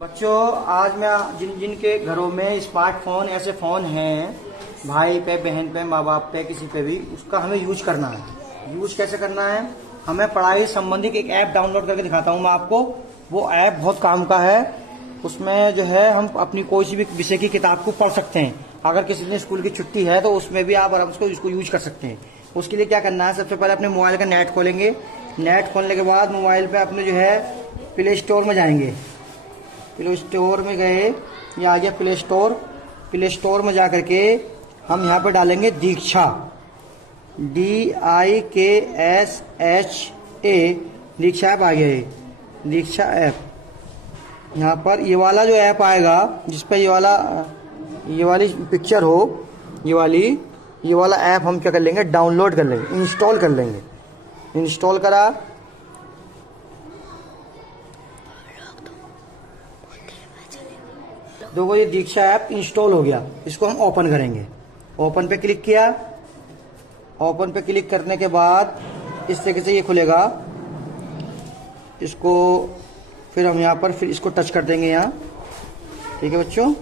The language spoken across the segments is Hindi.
बच्चों, आज मैं जिनके घरों में स्मार्टफोन ऐसे फ़ोन हैं, भाई पे, बहन पे, माँ बाप पे, किसी पे भी, उसका हमें यूज करना है। यूज कैसे करना है? हमें पढ़ाई संबंधी एक ऐप डाउनलोड करके दिखाता हूँ मैं आपको। वो ऐप बहुत काम का है। उसमें जो है हम अपनी कोई सी भी विषय की किताब को पढ़ सकते हैं। अगर किसी दिन स्कूल की छुट्टी है तो उसमें भी आप आराम से उसको यूज कर सकते हैं। उसके लिए क्या करना है? सबसे पहले अपने मोबाइल का नेट खोलेंगे। नेट खोलने के बाद मोबाइल पे अपने जो है प्ले स्टोर में जाएंगे। प्ले स्टोर में गए, ये आ गया प्ले स्टोर। प्ले स्टोर में जा करके हम यहाँ पर डालेंगे दीक्षा, DIKSHA। दीक्षा ऐप आ गया। ये दीक्षा ऐप, यहाँ पर ये वाला जो ऐप आएगा जिसपे ये वाली पिक्चर हो, ये वाला ऐप हम क्या कर लेंगे? डाउनलोड कर लेंगे, इंस्टॉल कर लेंगे। इंस्टॉल करा, देखो ये दीक्षा ऐप इंस्टॉल हो गया। इसको हम ओपन करेंगे। ओपन पे क्लिक किया। ओपन पे क्लिक करने के बाद इस तरीके से ये खुलेगा। इसको फिर हम यहाँ पर फिर इसको टच कर देंगे यहाँ। ठीक है बच्चों,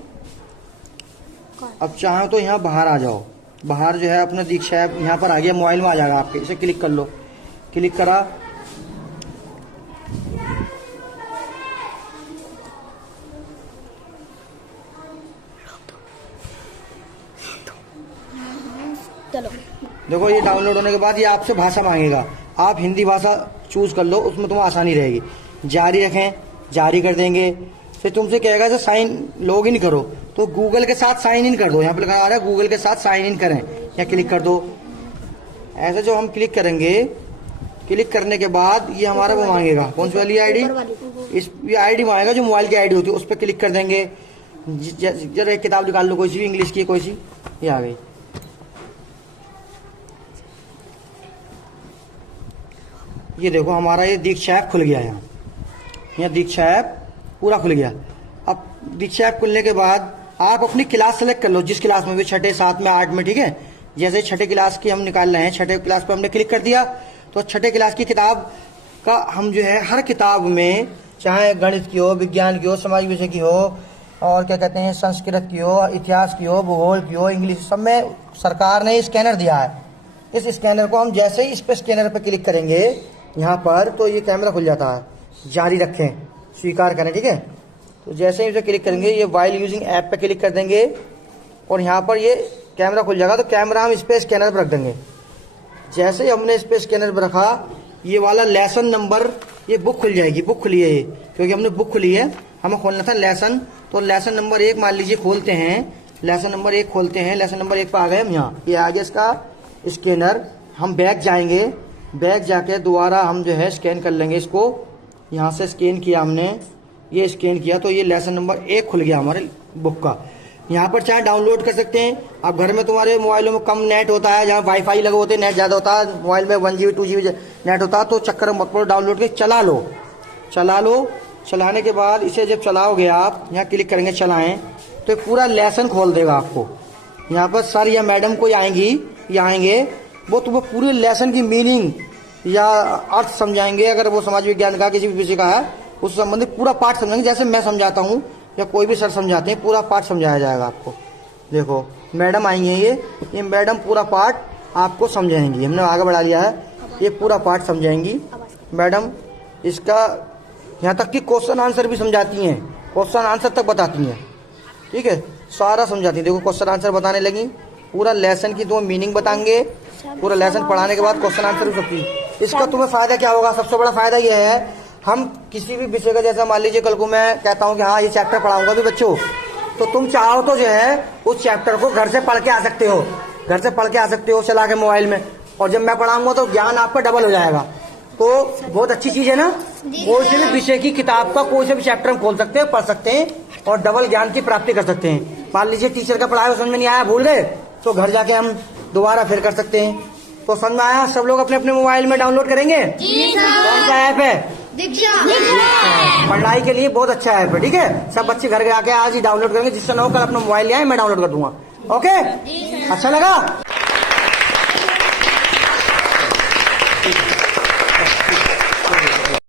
अब चाहो तो यहाँ बाहर आ जाओ। बाहर जो है अपना दीक्षा ऐप यहाँ पर आ गया, मोबाइल में आ जाएगा आपके। इसे क्लिक कर लो। क्लिक करा, चलो देखो ये डाउनलोड होने के बाद ये आपसे भाषा मांगेगा। आप हिंदी भाषा चूज कर लो, उसमें तुम्हें आसानी रहेगी। जारी रखें, जारी कर देंगे। फिर तुमसे कहेगा सर साइन लॉग इन करो, तो गूगल के साथ साइन इन कर दो। यहाँ पे लिखा आ रहा है गूगल के साथ साइन इन करें, या क्लिक कर दो। ऐसे जो हम क्लिक करेंगे, क्लिक करने के बाद ये हमारा वो मांगेगा, कौन सी वाली आईडी? ये आईडी मांगेगा जो मोबाइल की आईडी होती है, उस पर क्लिक कर देंगे। जरा एक किताब निकाल लो, कोई सी इंग्लिश की, कोई सी। ये आ गई। ये देखो हमारा ये दीक्षा ऐप खुल गया। यहाँ दीक्षा ऐप पूरा खुल गया। अब दीक्षा ऐप खुलने के बाद आप अपनी क्लास सेलेक्ट कर लो, जिस क्लास में भी, 6ठे, 7 में, 8 में। ठीक है, जैसे 6ठे क्लास की हम निकाल रहे हैं, 6ठे क्लास पे हमने क्लिक कर दिया तो 6ठे क्लास की किताब का हम जो है हर किताब में, चाहे गणित की हो, विज्ञान की हो, समाज विषय की हो, और क्या कहते हैं संस्कृत की हो, इतिहास की हो, भूगोल की हो, इंग्लिश, सब में सरकार ने स्कैनर दिया है। इस स्कैनर को हम जैसे ही इस पे स्कैनर पे क्लिक करेंगे यहाँ पर, तो ये कैमरा खुल जाता है। जारी रखें, स्वीकार करें। ठीक है, तो जैसे ही इसे क्लिक करेंगे, ये वाइल यूजिंग ऐप पे क्लिक कर देंगे और यहाँ पर ये कैमरा खुल जाएगा। तो कैमरा हम इस पे स्कैनर पर रख देंगे। जैसे ही हमने इस पे स्कैनर पर रखा, ये वाला लेसन नंबर, ये बुक खुल जाएगी। बुक खुली है ये, क्योंकि हमने बुक खुली है, हमें खोलना था लेसन। तो लेसन नंबर 1 मान लीजिए खोलते हैं। लेसन नंबर 1 खोलते हैं। लेसन नंबर 1 पर आ गए हम यहाँ। ये आ गया इसका स्कैनर। हम बैक जाएंगे। बैक जाके दोबारा हम जो है स्कैन कर लेंगे इसको। यहाँ से स्कैन किया हमने, ये स्कैन किया तो ये लेसन नंबर 1 खुल गया हमारे बुक का। यहाँ पर चाहे डाउनलोड कर सकते हैं। अब घर में तुम्हारे मोबाइलों में कम नेट होता है, जहाँ वाईफाई लगे होते हैं, नेट ज़्यादा होता है, मोबाइल में 1 GB 2 GB नेट होता है, तो चक्कर मत पड़ो, डाउनलोड के चला लो। चलाने के बाद इसे जब चलाओगे आप, यहाँ क्लिक करेंगे, चलाएं, तो पूरा लेसन खोल देगा आपको। यहाँ पर सर या मैडम कोई आएंगे, वो तुम्हें पूरे लेसन की मीनिंग या अर्थ समझाएंगे। अगर वो समाज विज्ञान का किसी भी विषय का है, उस संबंधित पूरा पाठ समझाएंगे, जैसे मैं समझाता हूँ या कोई भी सर समझाते हैं, पूरा पाठ समझाया जाएगा आपको। देखो मैडम आई हैं, ये मैडम पूरा पाठ आपको समझाएंगी। हमने आगे बढ़ा लिया है, ये पूरा पाठ समझाएंगी मैडम। इसका यहाँ तक कि क्वेश्चन आंसर भी समझाती हैं, क्वेश्चन आंसर तक बताती हैं। ठीक है, सारा समझाती हैं। देखो क्वेश्चन आंसर बताने लगी, पूरा लेसन की तुम्हें मीनिंग बताएंगे। पूरा लेसन पढ़ाने के बाद क्वेश्चन आंसर भी सकती है। इसका तुम्हें फायदा क्या होगा? सबसे बड़ा फायदा यह है, हम किसी भी विषय का, जैसा मान लीजिए कल को मैं कहता हूँ कि हाँ ये चैप्टर पढ़ाऊंगा भी बच्चों, तो तुम चाहो तो जो है उस चैप्टर को घर से पढ़ के आ सकते हो। घर से पढ़ के आ सकते हो चला के मोबाइल में, और जब मैं पढ़ाऊंगा तो ज्ञान आपका डबल हो जाएगा। तो बहुत अच्छी चीज है ना। कोई से भी विषय की किताब का कोई से भी चैप्टर हम खोल सकते हैं, पढ़ सकते हैं, और डबल ज्ञान की प्राप्ति कर सकते हैं। मान लीजिए टीचर का पढ़ाया समझ में नहीं आया, भूल गए, तो घर जाके हम दोबारा फिर कर सकते हैं। तो समझ में आया? सब लोग अपने अपने मोबाइल में डाउनलोड करेंगे। कौन सा ऐप है? दीक्षा। पढ़ाई के लिए बहुत अच्छा ऐप है। ठीक है, सब बच्चे घर आके आज ही डाउनलोड करेंगे, जिससे ना हो कल अपना मोबाइल ले आए, मैं डाउनलोड कर दूंगा। ओके, अच्छा लगा?